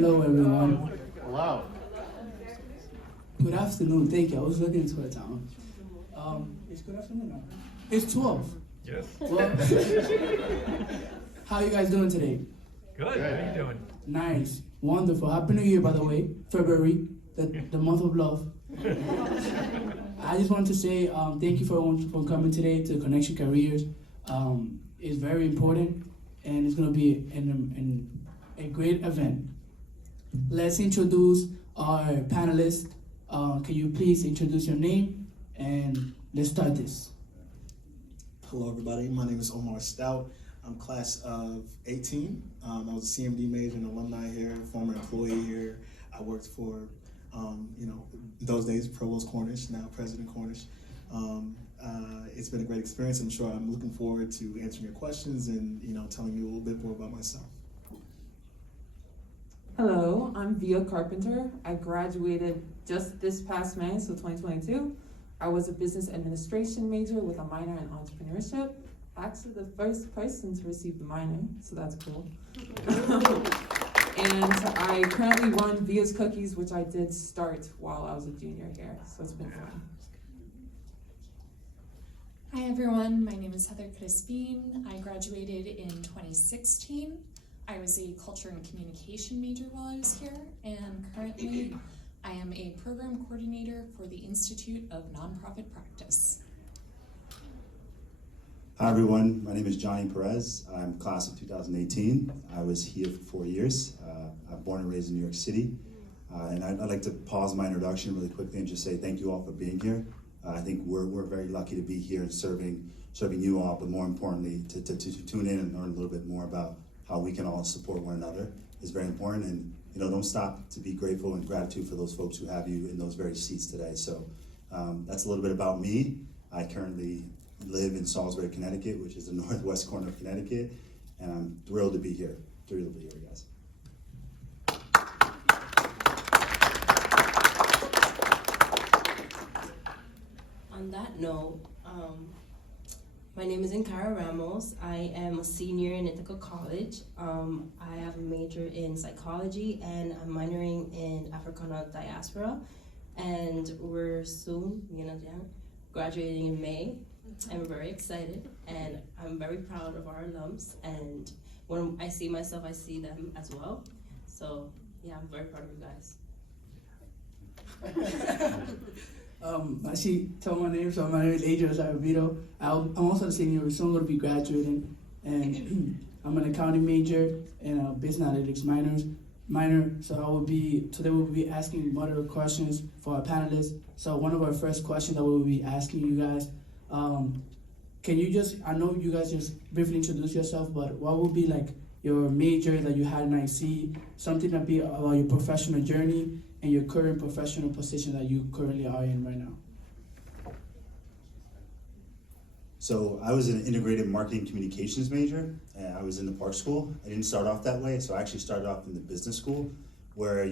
Hello, everyone. Wow. Good afternoon. Thank you. I was looking into a time. It's good afternoon now. It's 12. Yes. Well, how are you guys doing today? Good. How are you doing? Nice. Wonderful. Happy New Year, by the way. February, the month of love. I just want to say thank you for coming today to Connection Careers. It's very important, and it's going to be a great event. Let's introduce our panelists. Can you please introduce your name, and let's start this. Hello, everybody. My name is Omar Stoute. I'm class of 18. I was a CMD major and alumni here, former employee here. I worked for, those days, Provost Cornish, now President Cornish. It's been a great experience. I'm looking forward to answering your questions and, telling you a little bit more about myself. Hello, I'm Via Carpenter. I graduated just this past May, so 2022. I was a business administration major with a minor in entrepreneurship. Actually, the first person to receive the minor, so that's cool. And I currently run Via's Cookies, which I did start while I was a junior here, so it's been fun. Hi everyone, my name is Heather Crespin. I graduated in 2016. I was a culture and communication major while I was here, and currently I am a program coordinator for the Institute of Nonprofit Practice. Hi everyone, my name is Jhonny Perez. I'm class of 2018. I was here for 4 years. I'm born and raised in New York City. And I'd like to pause my introduction really quickly and just say thank you all for being here. I think we're very lucky to be here and serving you all, but more importantly, to tune in and learn a little bit more about how we can all support one another is very important. And don't stop to be grateful and gratitude for those folks who have you in those very seats today. So that's a little bit about me. I currently live in Salisbury, Connecticut, which is the northwest corner of Connecticut, and I'm thrilled to be here. Thrilled to be here, guys. On that note, my name is Encara Ramos. I am a senior in Ithaca College. I have a major in psychology, and I'm minoring in Africana diaspora. And we're soon, graduating in May. I'm very excited, and I'm very proud of our alums. And when I see myself, I see them as well. So yeah, I'm very proud of you guys. I see, tell my name, so my name is Adrian Zarabito. I'm also a senior, we're soon going to be graduating, and I'm an accounting major and a business analytics minor. So today we'll be asking moderate questions for our panelists. So one of our first questions that we'll be asking you guys, can you I know you guys just briefly introduce yourself, but what would be like your major that you had in IC, something that be about your professional journey and your current professional position that you currently are in right now? So I was an integrated marketing communications major, and I was in the Park School. I didn't start off that way, so I actually started off in the business school, where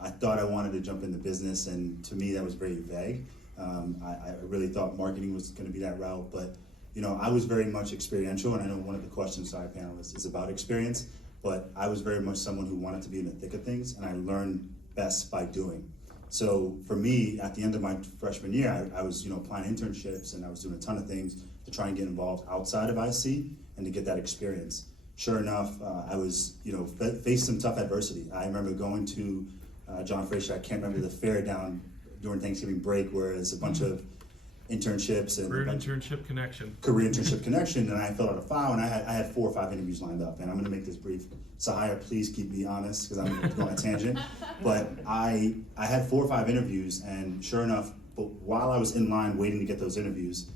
I thought I wanted to jump into business, and to me that was very vague. I really thought marketing was going to be that route, but I was very much experiential, and I know one of the questions, sorry panelists, is about experience, but I was very much someone who wanted to be in the thick of things, and I learned best by doing. So for me, at the end of my freshman year, I was applying internships, and I was doing a ton of things to try and get involved outside of IC and to get that experience. Sure enough, I was faced some tough adversity. I remember going to John Fraser, I can't remember the fair down during Thanksgiving break, where it's a bunch of internships and Career Internship Connection, and I filled out a file, and I had 4 or 5 interviews lined up, and I'm gonna make this brief. Sahaya, please keep me honest, because I'm going on a tangent. But I had 4 or 5 interviews, and sure enough, but while I was in line waiting to get those interviews,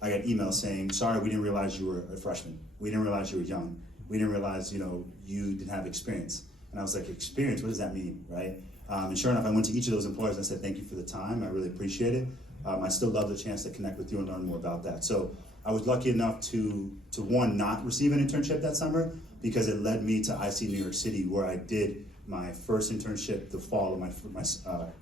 I got emails saying, sorry, we didn't realize you were a freshman. We didn't realize you were young. We didn't realize, you didn't have experience. And I was like, experience, what does that mean, right? And sure enough, I went to each of those employers and I said, thank you for the time, I really appreciate it. I still love the chance to connect with you and learn more about that. So I was lucky enough to one, not receive an internship that summer, because it led me to IC New York City, where I did my first internship the fall of my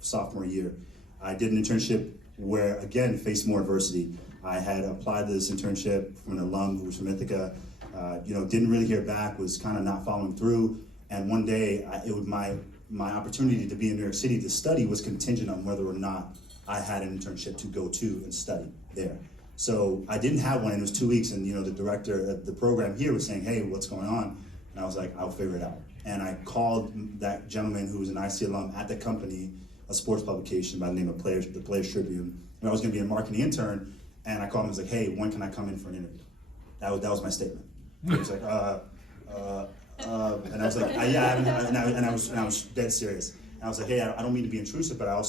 sophomore year. I did an internship where, again, faced more adversity. I had applied to this internship from an alum who was from Ithaca, didn't really hear back, was kind of not following through. And one day, it was my my opportunity to be in New York City to study was contingent on whether or not I had an internship to go to and study there. So I didn't have one, and it was 2 weeks, and the director of the program here was saying, hey, what's going on? And I was like, I'll figure it out. And I called that gentleman who was an IC alum at the company, a sports publication by the name of the Players Tribune, and I was gonna be a marketing intern, and I called him and was like, hey, when can I come in for an interview? That was my statement. He was like, and I was like, yeah, and I was dead serious. And I was like, hey, I don't mean to be intrusive, but I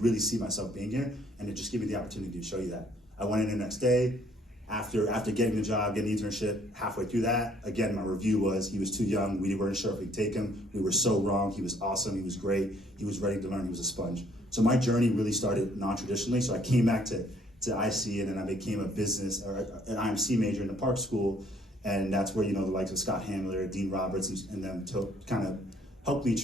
really see myself being here, and it just gave me the opportunity to show you that. I went in the next day, after getting the job, getting the internship, halfway through that, again, my review was he was too young, we weren't sure if we'd take him, we were so wrong, he was awesome, he was great, he was ready to learn, he was a sponge. So my journey really started non-traditionally, so I came back to IC, and then I became an IMC major in the Park School, and that's where, the likes of Scott Hamler, Dean Roberts, and them to kind of help me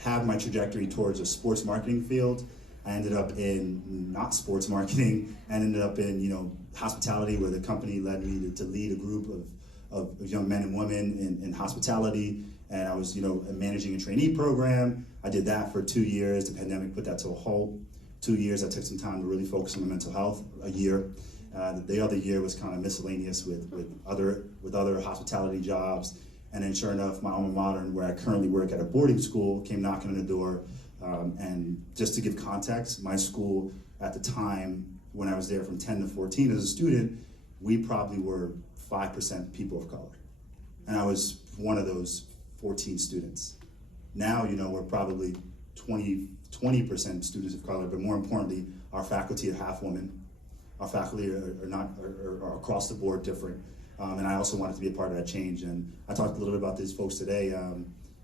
have my trajectory towards a sports marketing field. I ended up in not sports marketing, and ended up in, hospitality, where the company led me to lead a group of young men and women in hospitality, and I was, managing a trainee program. I did that for 2 years. The pandemic put that to a halt. 2 years, I took some time to really focus on my mental health, a year. The other year was kind of miscellaneous with other hospitality jobs. And then sure enough, my alma mater, where I currently work at a boarding school, came knocking on the door. And just to give context, my school at the time, when I was there from 10 to 14 as a student, we probably were 5% people of color. And I was one of those 14 students. Now, we're probably 20% students of color, but more importantly, our faculty are half women. Our faculty are across the board different. And I also wanted to be a part of that change. And I talked a little bit about these folks today.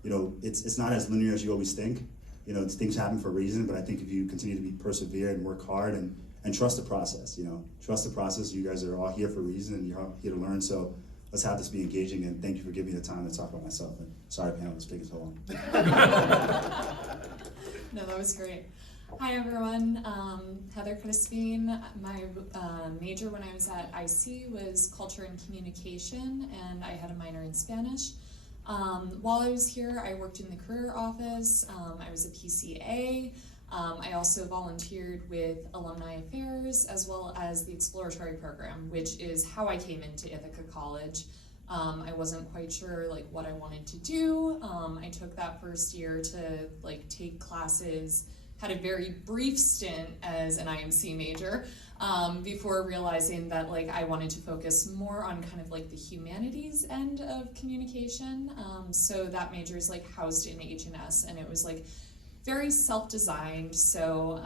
It's not as linear as you always think. Things happen for a reason, but I think if you continue to be persevere and work hard and trust the process, trust the process. You guys are all here for a reason, and you're all here to learn. So let's have this be engaging, and thank you for giving me the time to talk about myself. And sorry, panel, it's taking so long. No, that was great. Hi everyone, Heather Crespin. My major when I was at IC was Culture and Communication, and I had a minor in Spanish. While I was here, I worked in the career office. I was a PCA. I also volunteered with Alumni Affairs, as well as the Exploratory Program, which is how I came into Ithaca College. I wasn't quite sure what I wanted to do. I took that first year to take classes, had a very brief stint as an IMC major, before realizing that I wanted to focus more on kind of the humanities end of communication. So that major is housed in H&S, and it was very self-designed. So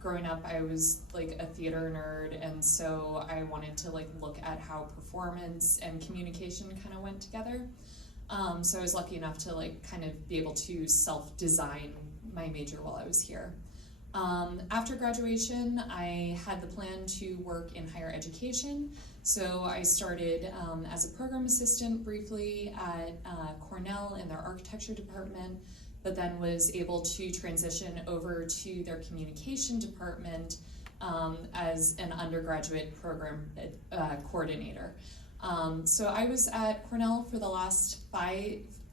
growing up, I was a theater nerd, and so I wanted to look at how performance and communication kind of went together. So I was lucky enough to kind of be able to self-design my major while I was here. After graduation, I had the plan to work in higher education. So I started as a program assistant briefly at Cornell in their architecture department, but then was able to transition over to their communication department as an undergraduate program coordinator. So I was at Cornell for the last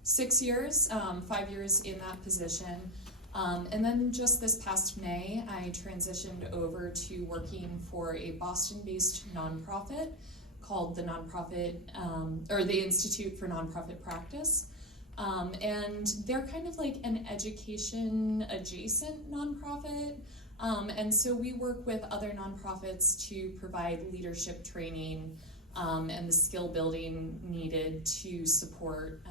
6 years, 5 years in that position. And then just this past May, I transitioned over to working for a Boston-based nonprofit called the the Institute for Nonprofit Practice. And they're kind of an education-adjacent nonprofit. And so we work with other nonprofits to provide leadership training and the skill building needed to support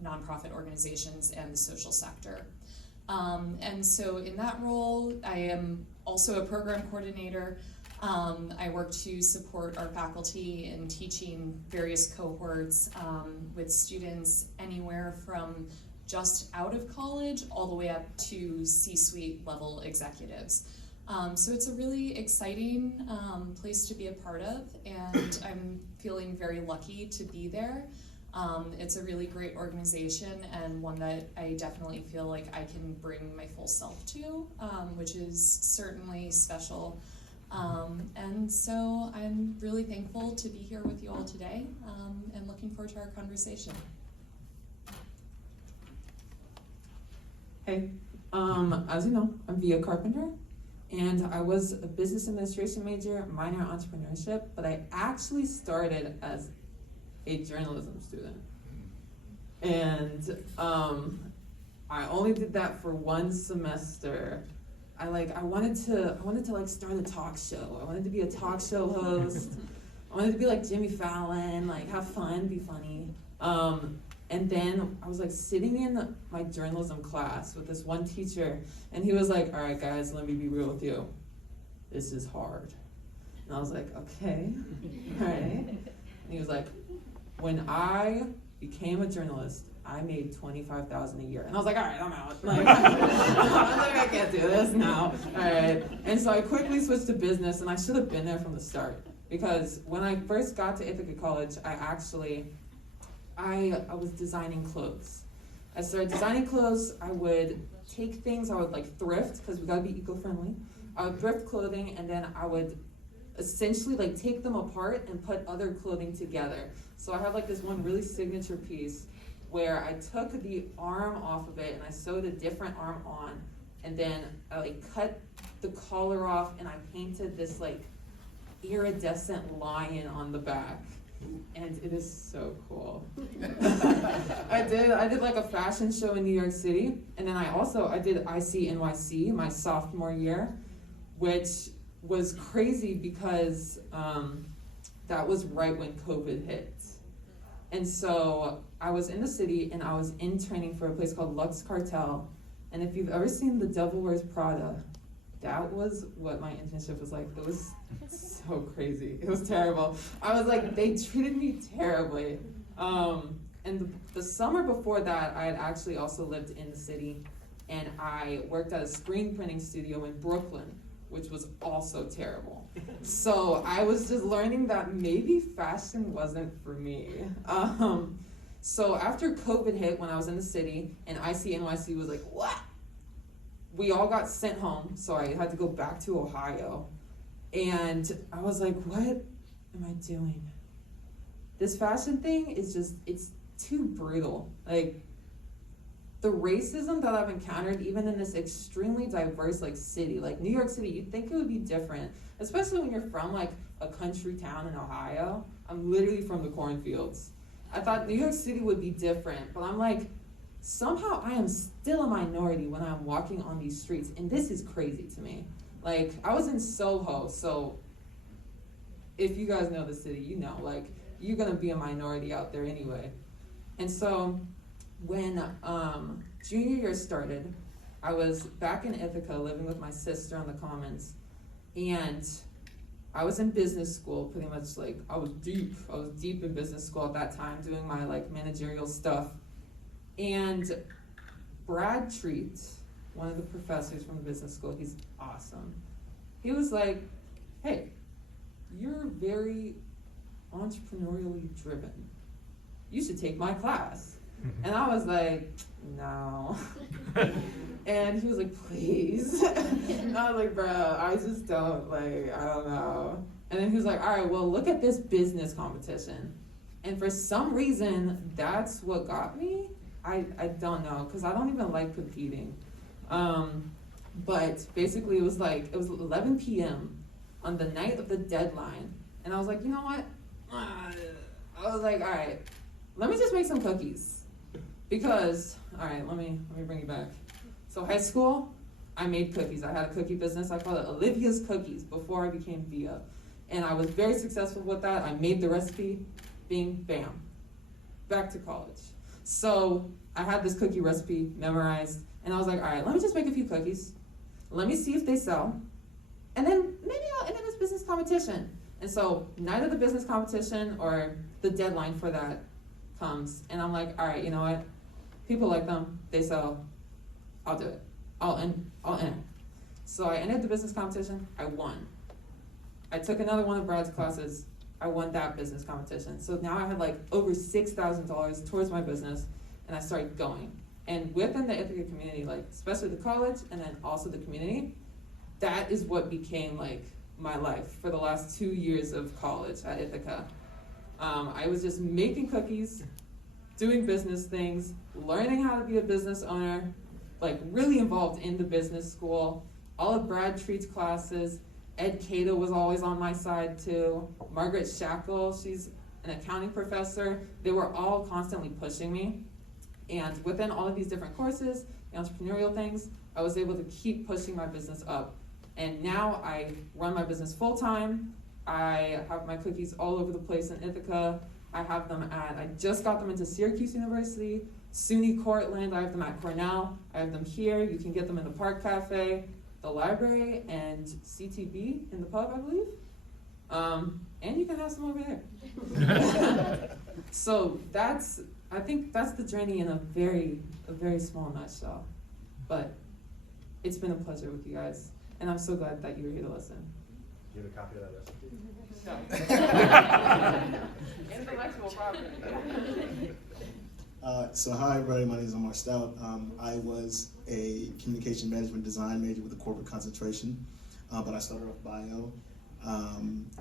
nonprofit organizations and the social sector. And so in that role, I am also a program coordinator. I work to support our faculty in teaching various cohorts with students anywhere from just out of college all the way up to C-suite level executives. So it's a really exciting place to be a part of, and I'm feeling very lucky to be there. It's a really great organization, and one that I definitely feel like I can bring my full self to, which is certainly special. And so I'm really thankful to be here with you all today, and looking forward to our conversation. Hey, as you know, I'm Via Carpenter, and I was a business administration major, minor in entrepreneurship, but I actually started as a journalism student. And I only did that for one semester. I wanted to like start a talk show. I wanted to be a talk show host. I wanted to be like Jimmy Fallon, like have fun, be funny. And then I was like sitting in my journalism class with this one teacher, and he was like, all right guys, let me be real with you. This is hard. And I was like, okay, all right. And he was like, when I became a journalist, I made $25,000 a year. And I was like, all right, I'm out. Like, I was like, I can't do this now. All right. And so I quickly switched to business, and I should have been there from the start. Because when I first got to Ithaca College, I was designing clothes. I started designing clothes. I would take things, I would like thrift, because we gotta be eco-friendly. I would thrift clothing, and then I would essentially like take them apart and put other clothing together. So I have like this one really signature piece where I took the arm off of it and I sewed a different arm on, and then I like cut the collar off and I painted this like iridescent lion on the back. And it is so cool. I did like a fashion show in New York City, and then I did ICNYC my sophomore year, which was crazy because that was right when COVID hit. And so I was in the city and I was in training for a place called Lux Cartel. And if you've ever seen The Devil Wears Prada, that was what my internship was like. It was so crazy. It was terrible. I was like, they treated me terribly. And the summer before that, I had actually also lived in the city, and I worked at a screen printing studio in Brooklyn, which was also terrible. So I was just learning that maybe fashion wasn't for me. So after COVID hit, when I was in the city, and ICNYC was like, what? We all got sent home, so I had to go back to Ohio. And I was like, what am I doing? This fashion thing is just, it's too brutal. Like, the racism that I've encountered, even in this extremely diverse like city, like New York City, you'd think it would be different, especially when you're from like a country town in Ohio. I'm literally from the cornfields. I thought New York City would be different, but I'm like, somehow I am still a minority when I'm walking on these streets, and this is crazy to me. Like, I was in Soho, so if you guys know the city, you know, like, you're gonna be a minority out there anyway. And so when junior year started, I was back in Ithaca living with my sister on the Commons, and I was in business school, pretty much like, I was deep in business school at that time, doing my like managerial stuff. And Brad Treat, one of the professors from the business school, he's awesome. He was like, hey, you're very entrepreneurially driven. You should take my class. And I was like, no. And he was like, please. And I was like, bro, I just don't, like, I don't know. And then he was like, all right, well, look at this business competition. And for some reason, that's what got me. I don't know, because I don't even like competing. But basically it was 11 p.m. on the night of the deadline. And I was like, you know what? I was like, all right, let me just make some cookies. Because, all right, let me bring you back. So high school, I made cookies. I had a cookie business. I called it Olivia's Cookies before I became Via. And I was very successful with that. I made the recipe, bing, bam, back to college. So I had this cookie recipe memorized, and I was like, all right, let me just make a few cookies. Let me see if they sell. And then maybe I'll enter this business competition. And so night of the business competition, or the deadline for that, comes, and I'm like, all right, you know what? People like them, they sell, I'll do it. I'll enter. So I entered the business competition, I won. I took another one of Brad's classes, I won that business competition. So now I had like over $6,000 towards my business, and I started going. And within the Ithaca community, like especially the college and then also the community, that is what became like my life for the last 2 years of college at Ithaca. I was just making cookies, doing business things, learning how to be a business owner, like really involved in the business school. All of Brad Treat's classes. Ed Cato was always on my side too. Margaret Shackle, she's an accounting professor. They were all constantly pushing me. And within all of these different courses, the entrepreneurial things, I was able to keep pushing my business up. And now I run my business full time. I have my cookies all over the place in Ithaca. I just got them into Syracuse University, SUNY Cortland, I have them at Cornell, I have them here. You can get them in the Park Cafe, the library, and CTB in the pub, I believe. And you can have some over here. So I think that's the journey in a very small nutshell. But it's been a pleasure with you guys, and I'm so glad that you were here to listen. Do you have a copy of that recipe? Intellectual property. So hi everybody, my name is Omar Stoute. I was a communication management design major with a corporate concentration, but I started off bio.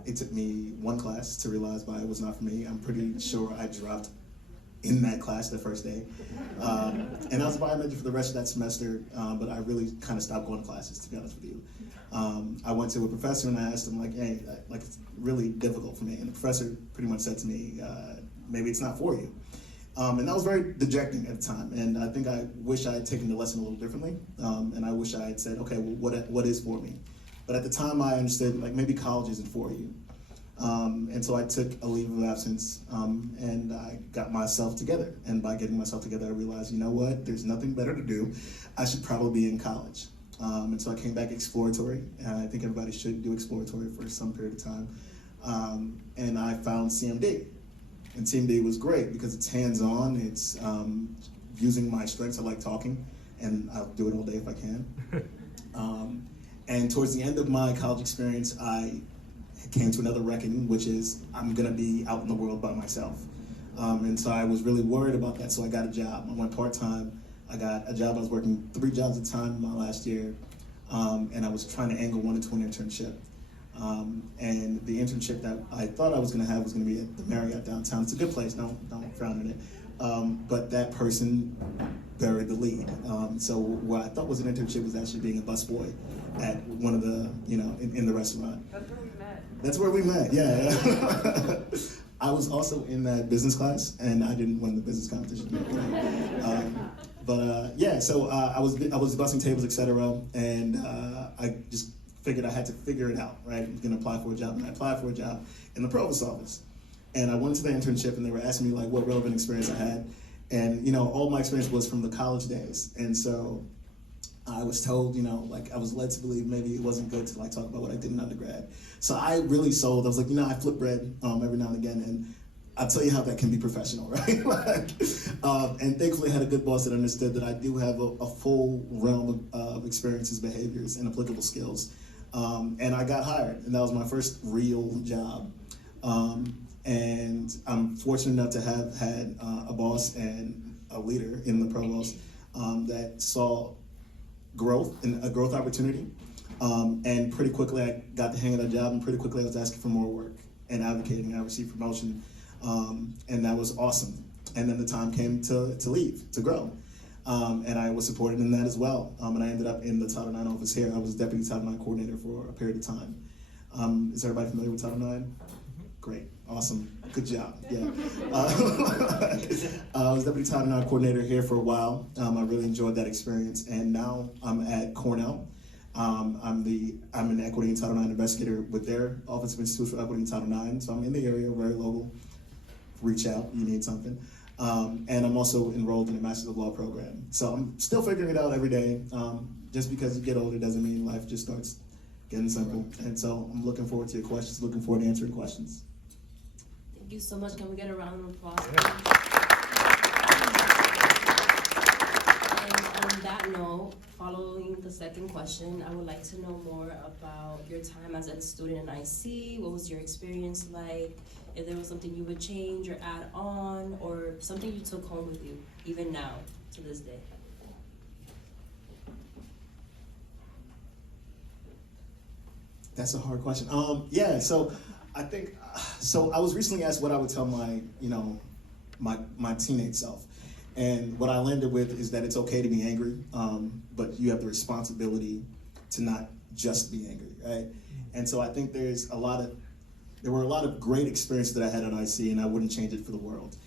It took me one class to realize bio was not for me. I'm pretty sure I dropped in that class the first day. And I was a bio major for the rest of that semester, but I really kind of stopped going to classes, to be honest with you. I went to a professor and I asked him, like, hey, like it's really difficult for me. And the professor pretty much said to me, maybe it's not for you. And that was very dejecting at the time. And I think I wish I had taken the lesson a little differently. And I wish I had said, okay, well, what is for me? But at the time I understood, like, maybe college isn't for you. And so I took a leave of absence and I got myself together. And by getting myself together, I realized, you know what, there's nothing better to do. I should probably be in college. And so I came back exploratory. And I think everybody should do exploratory for some period of time. And I found CMD. And CMD was great because it's hands-on, it's using my strengths. I like talking, and I'll do it all day if I can. And towards the end of my college experience, I came to another reckoning, which is I'm gonna be out in the world by myself. And so I was really worried about that, so I got a job. I went part-time. I got a job. I was working 3 jobs at a time in my last year, and I was trying to angle one into an internship. And the internship that I thought I was going to have was going to be at the Marriott downtown. It's a good place, don't frown at it. But that person buried the lead. So what I thought was an internship was actually being a busboy at one of the, in the restaurant. That's where we met. That's where we met, yeah. I was also in that business class, and I didn't win the business competition. So I was bussing tables, etc. And I just figured I had to figure it out, right? I was gonna apply for a job, and I applied for a job in the provost office. And I went to the internship, and they were asking me like what relevant experience I had. And all my experience was from the college days. And so I was told, like I was led to believe maybe it wasn't good to like talk about what I did in undergrad. So I really sold. I was like, I flip bread every now and again, and I'll tell you how that can be professional, right? And thankfully I had a good boss that understood that I do have a full realm of experiences, behaviors, and applicable skills. And I got hired, and that was my first real job. And I'm fortunate enough to have had a boss and a leader in the provost that saw growth and a growth opportunity. And pretty quickly I got the hang of that job, and pretty quickly I was asking for more work and advocating. I received promotion, and that was awesome. And then the time came to leave, to grow. And I was supported in that as well. And I ended up in the Title IX office here. I was Deputy Title IX Coordinator for a period of time. Is everybody familiar with Title IX? Great, awesome, good job, yeah. I was Deputy Title IX Coordinator here for a while. I really enjoyed that experience. And now I'm at Cornell. I'm an Equity and Title IX investigator with their Office of Institutional Equity and Title IX. So I'm in the area, very local. Reach out, you need something. And I'm also enrolled in a Master's of Law program. So I'm still figuring it out every day. Just because you get older doesn't mean life just starts getting simple. And so I'm looking forward to your questions, looking forward to answering questions. Thank you so much. Can we get a round of applause? And on that note, following the second question, I would like to know more about your time as a student in IC. What was your experience like? If there was something you would change or add on, or something you took home with you, even now, to this day. That's a hard question. So I think, so I was recently asked what I would tell my, my teenage self. And what I landed with is that it's okay to be angry, but you have the responsibility to not just be angry, right? And so I think there were a lot of great experiences that I had at IC, and I wouldn't change it for the world.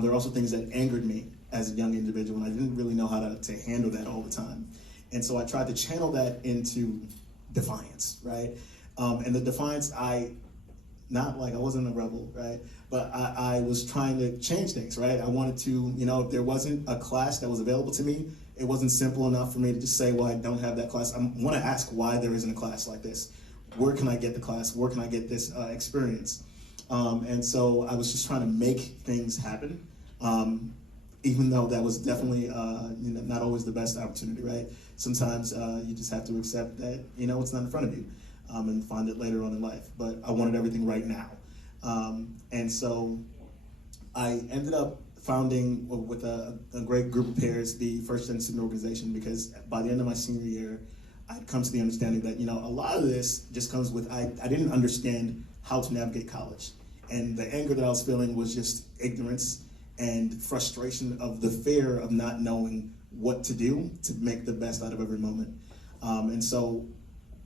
There are also things that angered me as a young individual, and I didn't really know how to handle that all the time. And so I tried to channel that into defiance, right? And the defiance, I wasn't a rebel, right? But I was trying to change things, right? I wanted to, if there wasn't a class that was available to me, it wasn't simple enough for me to just say, well, I don't have that class. I want to ask why there isn't a class like this. Where can I get the class? Where can I get this experience? And so I was just trying to make things happen, even though that was definitely not always the best opportunity, right? Sometimes you just have to accept that, it's not in front of you and find it later on in life. But I wanted everything right now. And so I ended up founding with a great group of peers the First Gen Student Organization, because by the end of my senior year, I'd come to the understanding that, a lot of this just comes with, I didn't understand how to navigate college. And the anger that I was feeling was just ignorance and frustration of the fear of not knowing what to do to make the best out of every moment. And so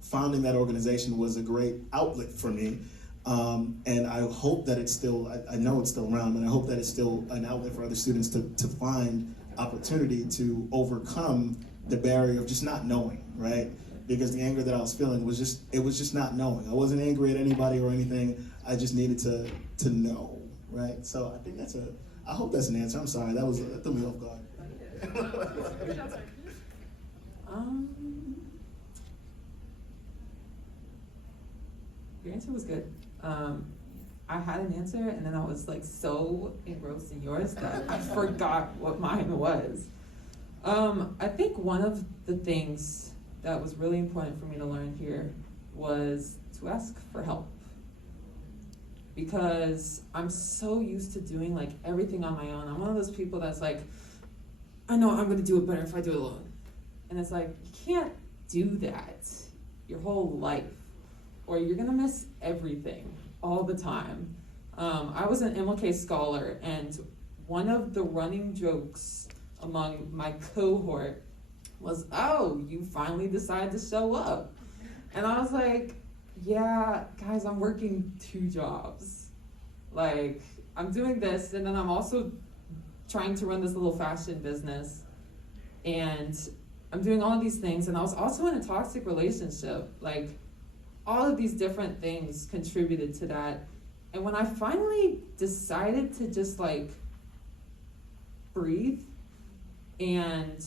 founding that organization was a great outlet for me. And I hope that it's still, I know it's still around, and I hope that it's still an outlet for other students to find opportunity to overcome the barrier of just not knowing, right? Because the anger that I was feeling was just not knowing. I wasn't angry at anybody or anything. I just needed to know, right? So I think I hope that's an answer. I'm sorry, that threw me off guard. Your answer was good. I had an answer, and then I was like so engrossed in yours that I forgot what mine was. I think one of the things that was really important for me to learn here was to ask for help. Because I'm so used to doing like everything on my own. I'm one of those people that's like, I know I'm gonna do it better if I do it alone. And it's like, you can't do that your whole life, or you're gonna miss everything all the time. I was an MLK scholar, and one of the running jokes among my cohort was, oh, you finally decided to show up. And I was like, yeah, guys, I'm working 2 jobs. Like, I'm doing this, and then I'm also trying to run this little fashion business. And I'm doing all of these things, and I was also in a toxic relationship. Like, all of these different things contributed to that. And when I finally decided to just like breathe and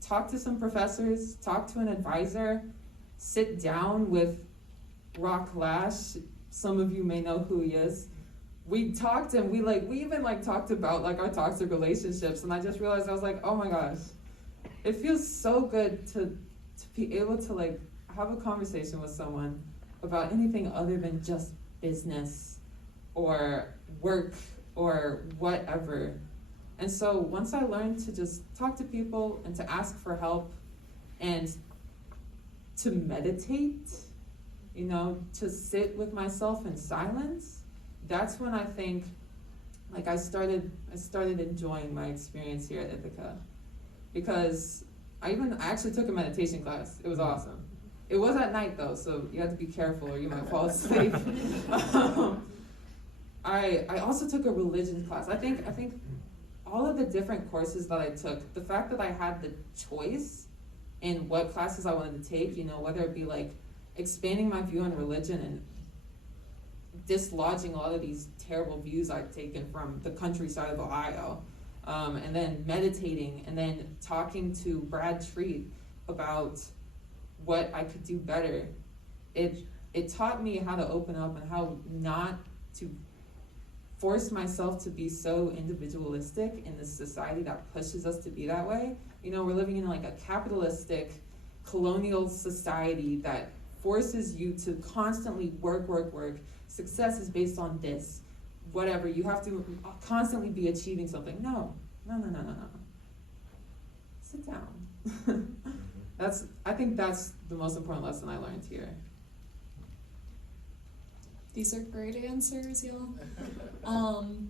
talk to some professors, talk to an advisor, sit down with Rock Lash, some of you may know who he is. We talked, and we even talked about like our toxic relationships, and I just realized, I was like, oh my gosh, it feels so good to be able to like have a conversation with someone about anything other than just business or work or whatever. And so once I learned to just talk to people and to ask for help and to meditate, to sit with myself in silence, that's when I think like I started enjoying my experience here at Ithaca. Because I actually took a meditation class. It was awesome. It was at night though, so you have to be careful or you might fall asleep. I also took a religion class. I think all of the different courses that I took, the fact that I had the choice in what classes I wanted to take, whether it be like expanding my view on religion and dislodging a lot of these terrible views I'd taken from the countryside of Ohio, and then meditating, and then talking to Brad Treat about what I could do better. It taught me how to open up and how not to force myself to be so individualistic in this society that pushes us to be that way. We're living in like a capitalistic, colonial society that forces you to constantly work. Success is based on this, whatever. You have to constantly be achieving something. No. Sit down. I think that's the most important lesson I learned here. These are great answers, y'all.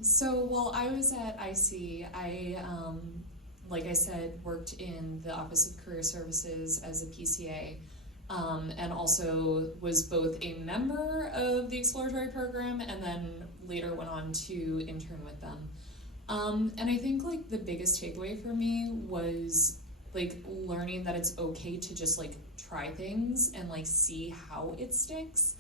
So while I was at IC, I, like I said, worked in the Office of Career Services as a PCA, and also was both a member of the exploratory program and then later went on to intern with them. And I think like the biggest takeaway for me was like learning that it's okay to just like try things and like see how it sticks.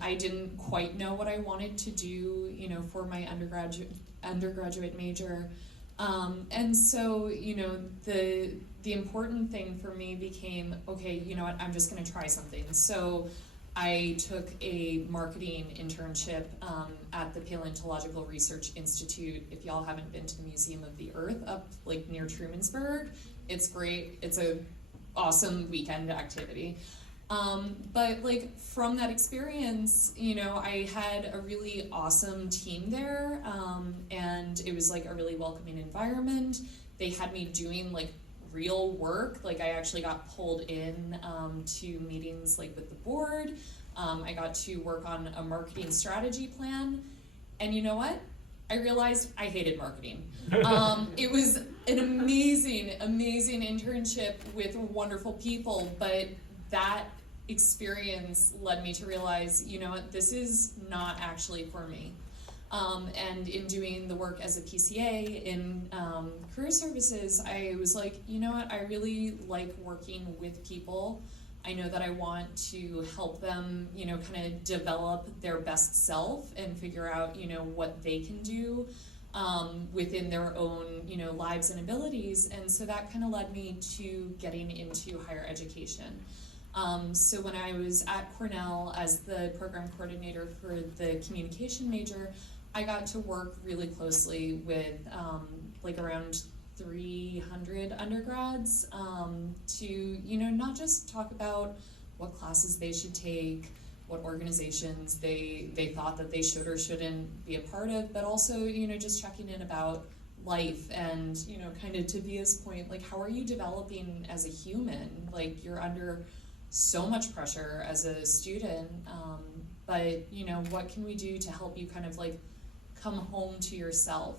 I didn't quite know what I wanted to do, you know, for my undergraduate major. And so, you know, the important thing for me became, okay, you know what, I'm just gonna try something. So I took a marketing internship at the Paleontological Research Institute. If y'all haven't been to the Museum of the Earth up like near Trumansburg, it's great. It's a awesome weekend activity. But like from that experience, you know, I had a really awesome team there, and it was like a really welcoming environment. They had me doing like real work. Like I actually got pulled in to meetings like with the board. I got to work on a marketing strategy plan, and you know what? I realized I hated marketing. It was an amazing, amazing internship with wonderful people, but that experience led me to realize, you know what, this is not actually for me. And in doing the work as a PCA in career services, I was like, you know what, I really like working with people. I know that I want to help them, you know, kind of develop their best self and figure out, you know, what they can do within their own, you know, lives and abilities. And so that kind of led me to getting into higher education. So when I was at Cornell as the program coordinator for the communication major, I got to work really closely with like around 300 undergrads to, you know, not just talk about what classes they should take, what organizations they thought that they should or shouldn't be a part of, but also, you know, just checking in about life and, you know, kind of to Via's point, like how are you developing as a human? Like you're under so much pressure as a student, but you know, what can we do to help you kind of like come home to yourself?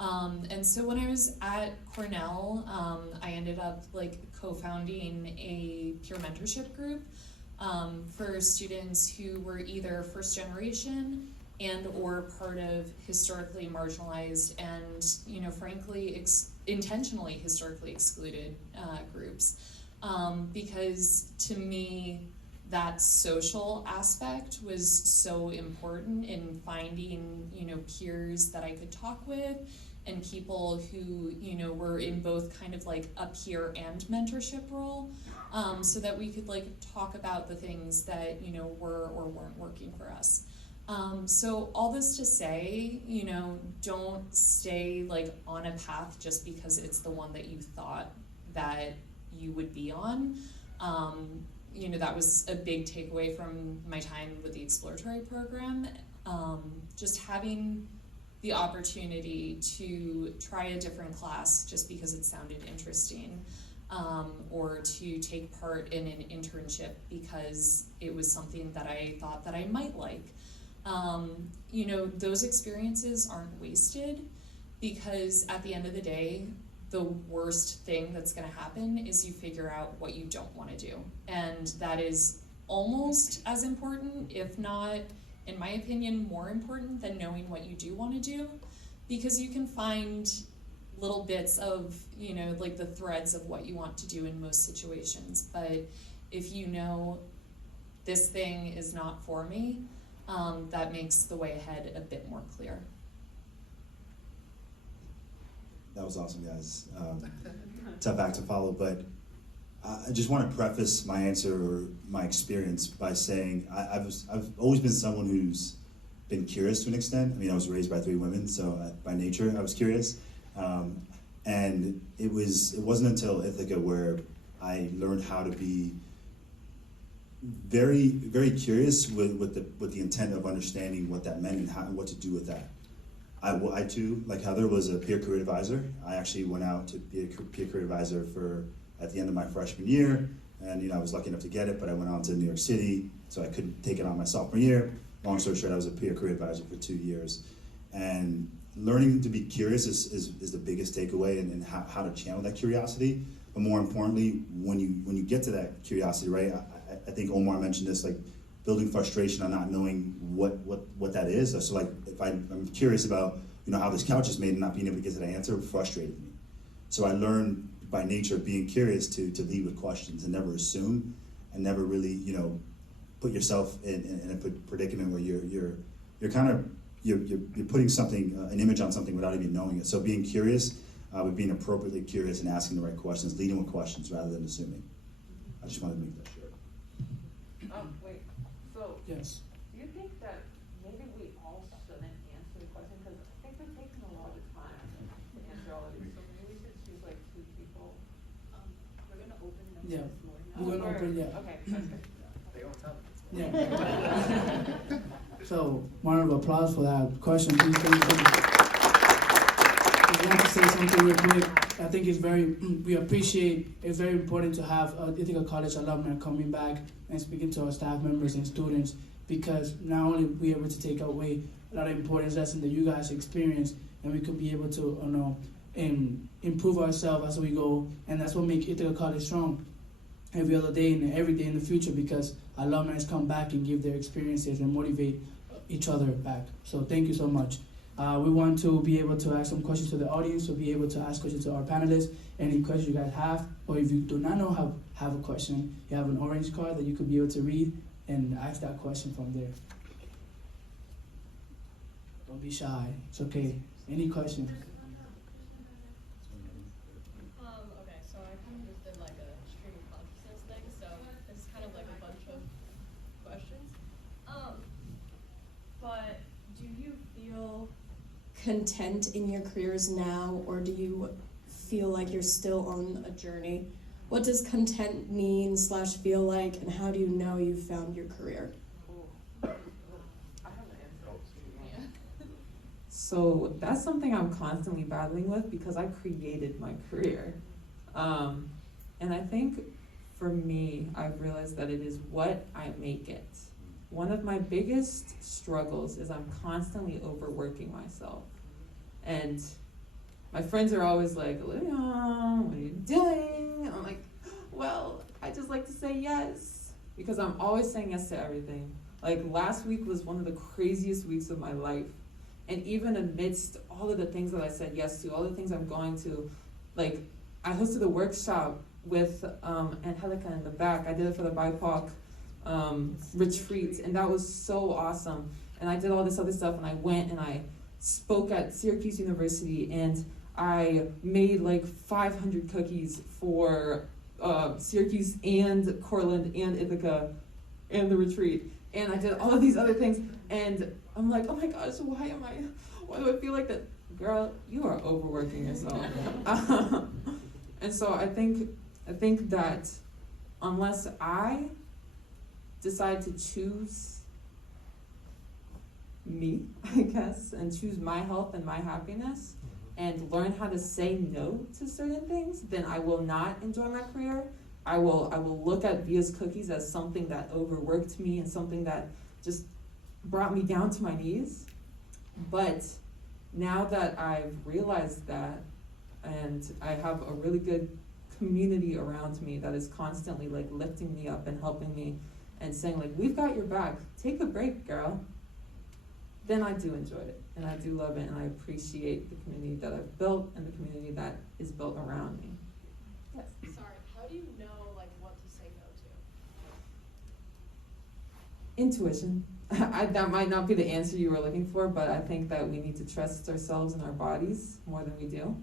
And so when I was at Cornell, I ended up like co-founding a peer mentorship group for students who were either first generation and or part of historically marginalized and, you know, frankly, intentionally historically excluded groups. Because to me, that social aspect was so important in finding, you know, peers that I could talk with and people who, you know, were in both kind of like a peer and mentorship role, so that we could like talk about the things that, you know, were or weren't working for us. So all this to say, you know, don't stay like on a path just because it's the one that you thought that you would be on. You know, that was a big takeaway from my time with the exploratory program. Just having the opportunity to try a different class just because it sounded interesting, or to take part in an internship because it was something that I thought that I might like. You know, those experiences aren't wasted because at the end of the day, the worst thing that's going to happen is you figure out what you don't want to do. And that is almost as important, if not, in my opinion, more important than knowing what you do want to do, because you can find little bits of, you know, like the threads of what you want to do in most situations. But if you know this thing is not for me, that makes the way ahead a bit more clear. That was awesome, guys. Tough act to follow, but I just want to preface my answer or my experience by saying I've always been someone who's been curious to an extent. I mean, I was raised by 3 women, so by nature I was curious. And it wasn't until Ithaca where I learned how to be very, very curious with the intent of understanding what that meant and what to do with that. I too, like Heather, was a peer career advisor. I actually went out to be a peer career advisor at the end of my freshman year, and you know I was lucky enough to get it, but I went on to New York City, so I couldn't take it on my sophomore year. long story short, I was a peer career advisor for 2 years. And learning to be curious is the biggest takeaway, and how to channel that curiosity. But more importantly, when you get to that curiosity, right? I think Omar mentioned this, like building frustration on not knowing what that is. So like if I'm curious about how this couch is made and not being able to get to the answer, frustrated me. So I learned by nature of being curious to lead with questions and never assume, and never really put yourself in a predicament where you're kind of you're putting something, an image on something without even knowing it. So being curious, with being appropriately curious and asking the right questions, leading with questions rather than assuming. I just wanted to make that sure. Wait, so Yes. do you think that maybe we all shouldn't answer the question? Because I think we're taking a lot of time to answer all of these, so maybe we should choose like 2 people. We're gonna open it up Yeah. to the floor now. We're gonna open, yeah. Okay, that's good. They don't tell. Yeah. So, round of applause for that question. Please, I want to say something real quick. I think it's it's very important to have Ithaca College alumni coming back and speaking to our staff members and students, because not only we able to take away a lot of important lessons that you guys experience, and we could be able to improve ourselves as we go, and that's what makes Ithaca College strong every other day and every day in the future, because alumni come back and give their experiences and motivate each other back. So thank you so much. We want to be able to ask some questions to the audience, so be able to ask questions to our panelists. Any questions you guys have, or if you do not know how have a question, you have an orange card that you could be able to read and ask that question from there. Don't be shy. It's okay. Any question? Okay, so I kind of just did like a stream of consciousness thing, so it's kind of like a bunch of questions. But do you feel content in your careers now, or do you feel like you're still on a journey? What does content mean / feel like, and how do you know you've found your career? I have an answer. Yeah. So that's something I'm constantly battling with, because I created my career. And I think for me, I've realized that it is what I make it. One of my biggest struggles is I'm constantly overworking myself. And my friends are always like, Olivia, what are you doing? I'm like, well, I just like to say yes, because I'm always saying yes to everything. Like last week was one of the craziest weeks of my life. And even amidst all of the things that I said yes to, all the things I'm going to, like I hosted a workshop with Angelica in the back. I did it for the BIPOC retreat, and that was so awesome. And I did all this other stuff, and I went and I spoke at Syracuse University, and I made like 500 cookies for Syracuse and Cortland and Ithaca and the retreat. And I did all of these other things, and I'm like, oh my gosh, why do I feel like that? Girl, you are overworking yourself. And so I think that unless I decide to choose me, I guess, and choose my health and my happiness, and learn how to say no to certain things, then I will not enjoy my career. I will look at Via's cookies as something that overworked me and something that just brought me down to my knees. But now that I've realized that, and I have a really good community around me that is constantly like lifting me up and helping me and saying like, we've got your back, take a break, girl, then I do enjoy it, and I do love it, and I appreciate the community that I've built and the community that is built around me. Yes. Sorry, how do you know like what to say no to? Intuition. That might not be the answer you were looking for, but I think that we need to trust ourselves and our bodies more than we do.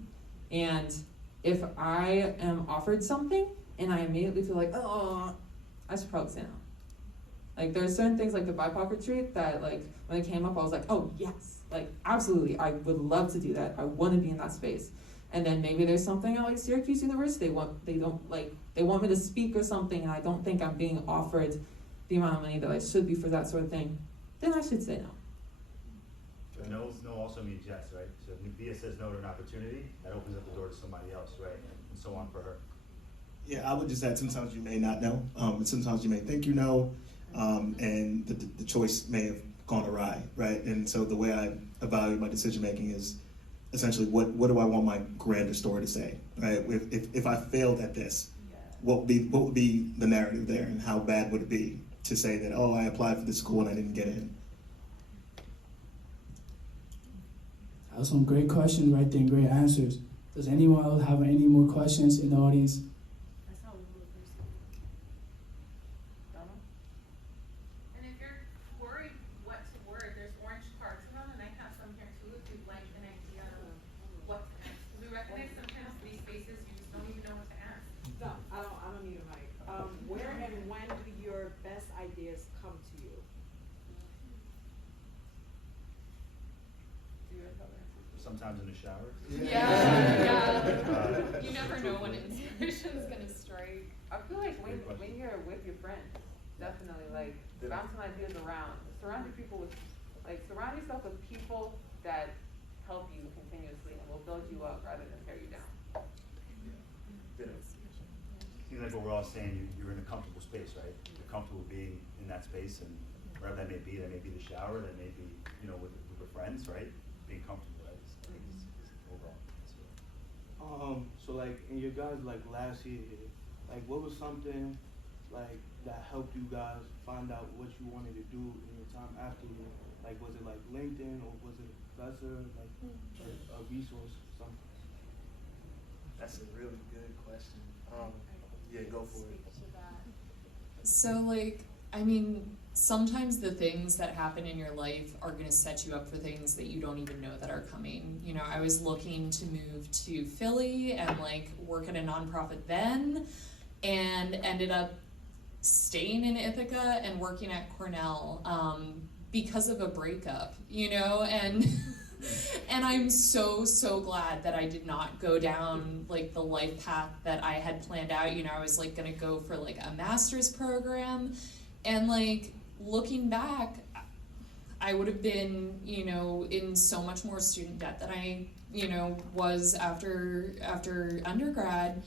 And if I am offered something and I immediately feel like, oh, I should probably say no. Like there's certain things like the BIPOC retreat that like when it came up, I was like, oh yes, like absolutely, I would love to do that. I want to be in that space. And then maybe there's something at like Syracuse University, they want me to speak or something, and I don't think I'm being offered the amount of money that I should be for that sort of thing, then I should say no. But no also means yes, right? So if Via says no to an opportunity, that opens up the door to somebody else, right? And so on for her. Yeah, I would just add, sometimes you may not know, and sometimes you may think you know, and the choice may have gone awry, right? And so the way I evaluate my decision making is essentially what do I want my grander story to say, right? If I failed at this, what would be the narrative there, and how bad would it be to say that, oh, I applied for this school and I didn't get in? That was some great questions right there and great answers. Does anyone else have any more questions in the audience? And if you're worried what to word, there's orange cards around, and I have some here too if you'd like an idea of what to ask. We recognize sometimes these spaces you just don't even know what to ask. No, I don't need a mic. Where and when do your best ideas come to you? Sometimes in the shower. Yeah. You never know when inspiration's gonna strike. I feel like when you're with your friends, definitely like bouncing ideas around. Surround yourself with people that help you continuously and will build you up rather than tear you down. Seems like what we're all saying, you're in a comfortable space, right? You're comfortable being in that space, and wherever that may be the shower, that may be, with friends, right? Being comfortable, right? Is overall. So like in your guys' like last year here, like what was something like that helped you guys find out what you wanted to do in your time after you? Like was it like LinkedIn, or was it a professor, like a resource, something? That's a really good question. Yeah, go for it. So sometimes the things that happen in your life are going to set you up for things that you don't even know that are coming. I was looking to move to Philly and work at a nonprofit then, and ended up staying in Ithaca and working at Cornell because of a breakup, and and I'm so glad that I did not go down the life path that I had planned out. I was gonna go for a master's program, and looking back, I would have been in so much more student debt than I was after undergrad.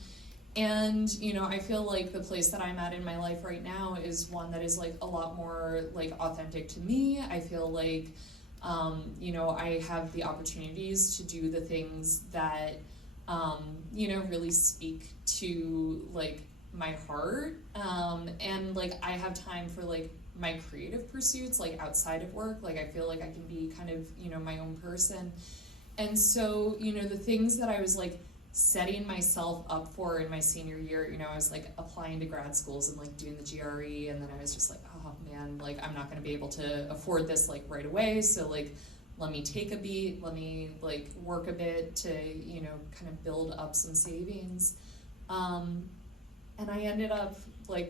And I feel like the place that I'm at in my life right now is one that is a lot more authentic to me. I feel like I have the opportunities to do the things that really speak to my heart, and I have time for my creative pursuits outside of work. I feel like I can be kind of my own person. And so the things that I was setting myself up for in my senior year, I was applying to grad schools and doing the GRE, and then I was just oh man, I'm not going to be able to afford this right away, so let me take a beat, let me work a bit to kind of build up some savings, and I ended up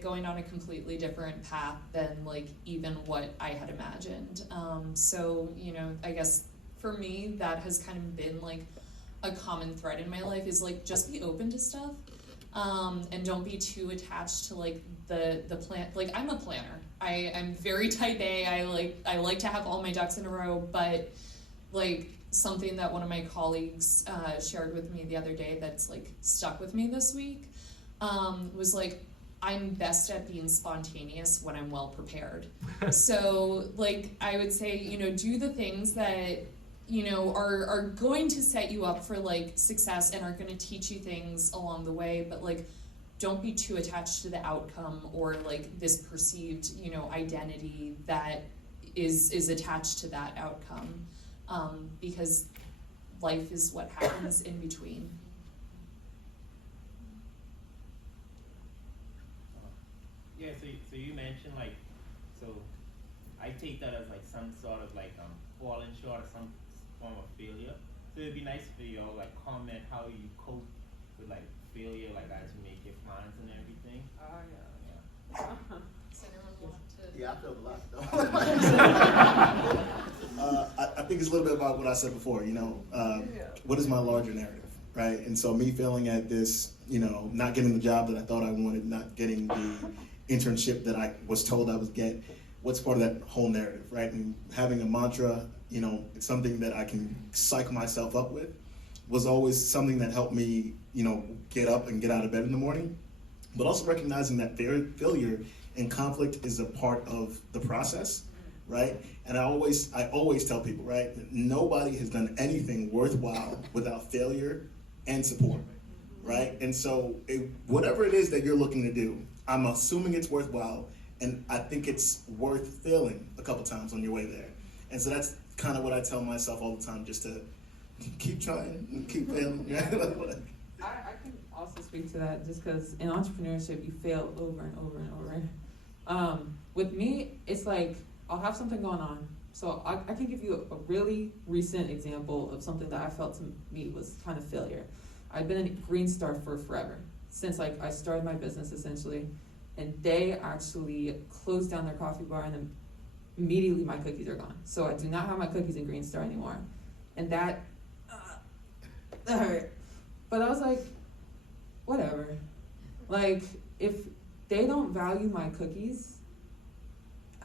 going on a completely different path than even what I had imagined. So I guess for me that has kind of been a common thread in my life is just be open to stuff, and don't be too attached to the plan. I'm a planner. I'm very type A. I like to have all my ducks in a row, but something that one of my colleagues shared with me the other day that's stuck with me this week was I'm best at being spontaneous when I'm well prepared. So I would say do the things that are going to set you up for success and are going to teach you things along the way, but don't be too attached to the outcome or this perceived identity that is attached to that outcome, because life is what happens in between. Yeah, so you mentioned so I take that as some sort of falling short or some form of failure. So it'd be nice for you all comment how you cope with failure as you make your plans and everything. Oh yeah. Does anyone want to? Yeah, I feel a lot though. I think it's a little bit about what I said before, what is my larger narrative, right? And so me failing at this, not getting the job that I thought I wanted, not getting the internship that I was told I would get, what's part of that whole narrative, right? And having a mantra, it's something that I can psych myself up with, was always something that helped me, get up and get out of bed in the morning. But also recognizing that failure and conflict is a part of the process, right? And I always tell people, right, that nobody has done anything worthwhile without failure and support, right? And so whatever it is that you're looking to do, I'm assuming it's worthwhile, and I think it's worth failing a couple times on your way there. And so that's kind of what I tell myself all the time, just to keep trying and keep failing. I can also speak to that just because in entrepreneurship you fail over and over and over. With me, it's like I'll have something going on. So I can give you a really recent example of something that I felt to me was kind of failure. I've been in Green Star for forever, since like I started my business essentially, and they actually closed down their coffee bar and then immediately my cookies are gone. So I do not have my cookies in Green Star anymore. And that hurt. But I was like, whatever. Like, if they don't value my cookies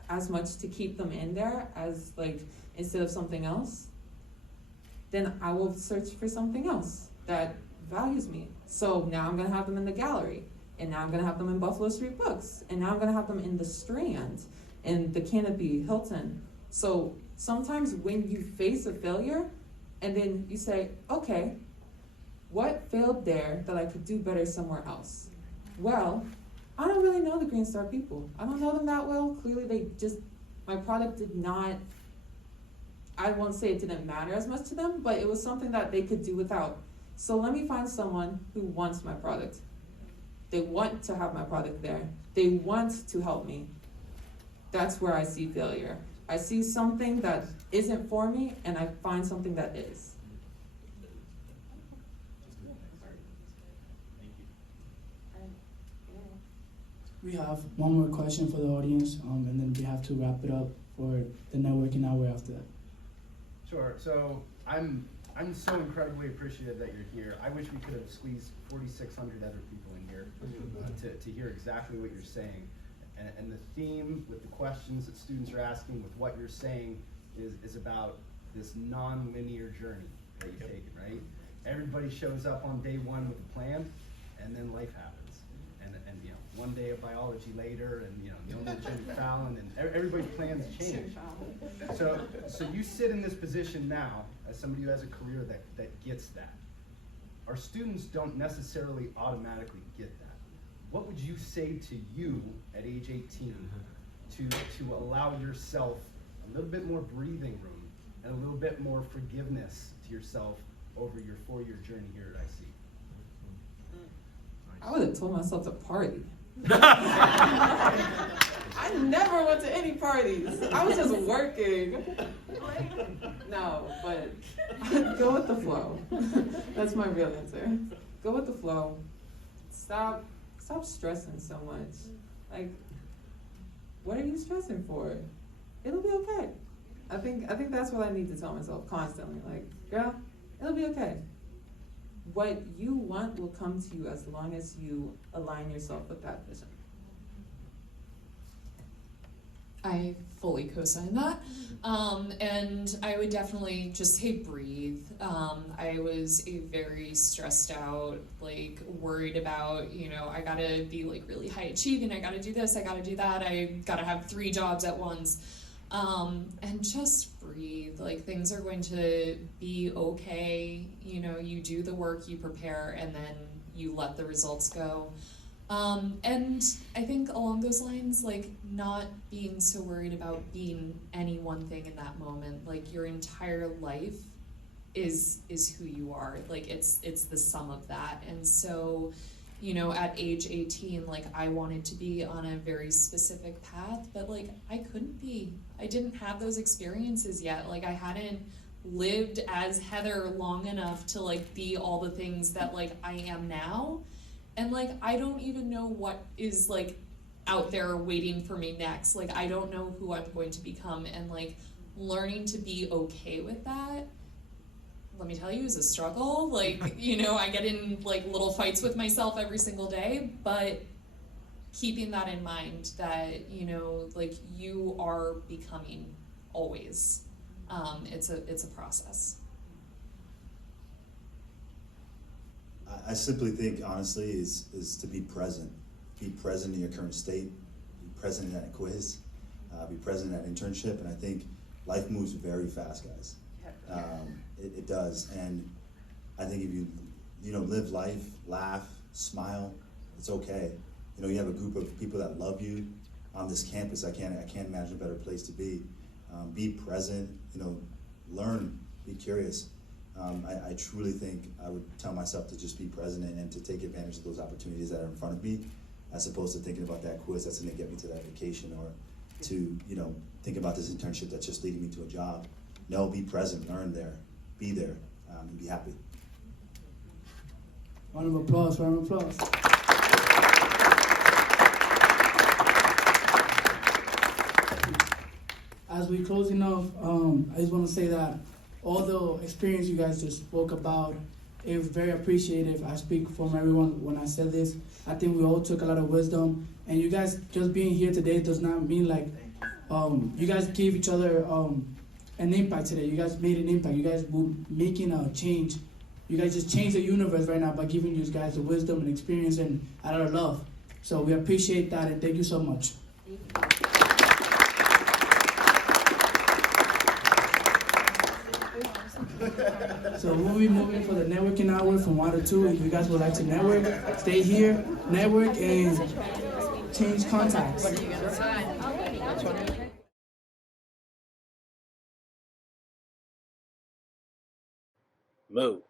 as much to keep them in there as like instead of something else, then I will search for something else that values me. So now I'm gonna have them in the gallery, and now I'm gonna have them in Buffalo Street Books, and now I'm gonna have them in the Strand, and the Canopy, Hilton. So sometimes when you face a failure, and then you say, okay, what failed there that I could do better somewhere else? Well, I don't really know the Green Star people. I don't know them that well. Clearly my product did not, I won't say it didn't matter as much to them, but it was something that they could do without. So let me find someone who wants my product. They want to have my product there. They want to help me. That's where I see failure. I see something that isn't for me, and I find something that is. We have one more question for the audience, and then we have to wrap it up for the networking hour after that. Sure. So I'm so incredibly appreciative that you're here. I wish we could have squeezed 4,600 other people in here to hear exactly what you're saying. And the theme with the questions that students are asking, with what you're saying, is about this non-linear journey that you've taken, right? Everybody shows up on day one with a plan, and then life happens. And you know, one day of biology later, and you know, no more Jimmy Fallon, and everybody's plans change. So you sit in this position now as somebody who has a career that gets that. Our students don't necessarily automatically get that. What would you say to you at age 18 to allow yourself a little bit more breathing room and a little bit more forgiveness to yourself over your 4-year journey here at IC? I would have told myself to party. I never went to any parties. I was just working. No, but go with the flow. That's my real answer. Go with the flow. Stop stressing so much. Like, what are you stressing for? It'll be okay. I think that's what I need to tell myself constantly. Like, girl, it'll be okay. What you want will come to you as long as you align yourself with that vision. I fully co-sign that. And I would definitely just say breathe. I was a very stressed out, like worried about, you know, I gotta be like really high achieving, I gotta do this, I gotta do that, I gotta have 3 jobs at once. And just breathe, like things are going to be okay. You know, you do the work, you prepare, and then you let the results go. And I think along those lines, like not being so worried about being any one thing in that moment. Like your entire life is who you are. Like it's the sum of that. And so, you know, at age 18, like I wanted to be on a very specific path, but like I couldn't be. I didn't have those experiences yet. Like I hadn't lived as Heather long enough to like be all the things that like I am now. And like, I don't even know what is like out there waiting for me next. Like, I don't know who I'm going to become, and like learning to be okay with that, let me tell you, is a struggle. Like, you know, I get in like little fights with myself every single day, but keeping that in mind that, you know, like you are becoming always. It's a process. I simply think, honestly, is to be present. Be present in your current state. Be present in that quiz. be present at internship, and I think life moves very fast, guys. It does, and I think if you know, live life, laugh, smile, it's okay. You know, you have a group of people that love you on this campus. I can't imagine a better place to be. Be present, you know, learn, be curious. I truly think I would tell myself to just be present and to take advantage of those opportunities that are in front of me, as opposed to thinking about that quiz that's gonna get me to that vacation, or to, you know, think about this internship that's just leading me to a job. No, be present, learn there, be there, and be happy. Round of applause, round of applause. As we closing off, I just want to say that all the experience you guys just spoke about, it was very appreciative. I speak from everyone when I said this. I think we all took a lot of wisdom, and you guys just being here today does not mean like, you guys gave each other an impact today. You guys made an impact. You guys were making a change. You guys just changed the universe right now by giving you guys the wisdom and experience and a lot of love. So we appreciate that, and thank you so much. So we'll be moving for the networking hour from 1 to 2. If you guys would like to network, stay here, network, and change contacts. Move.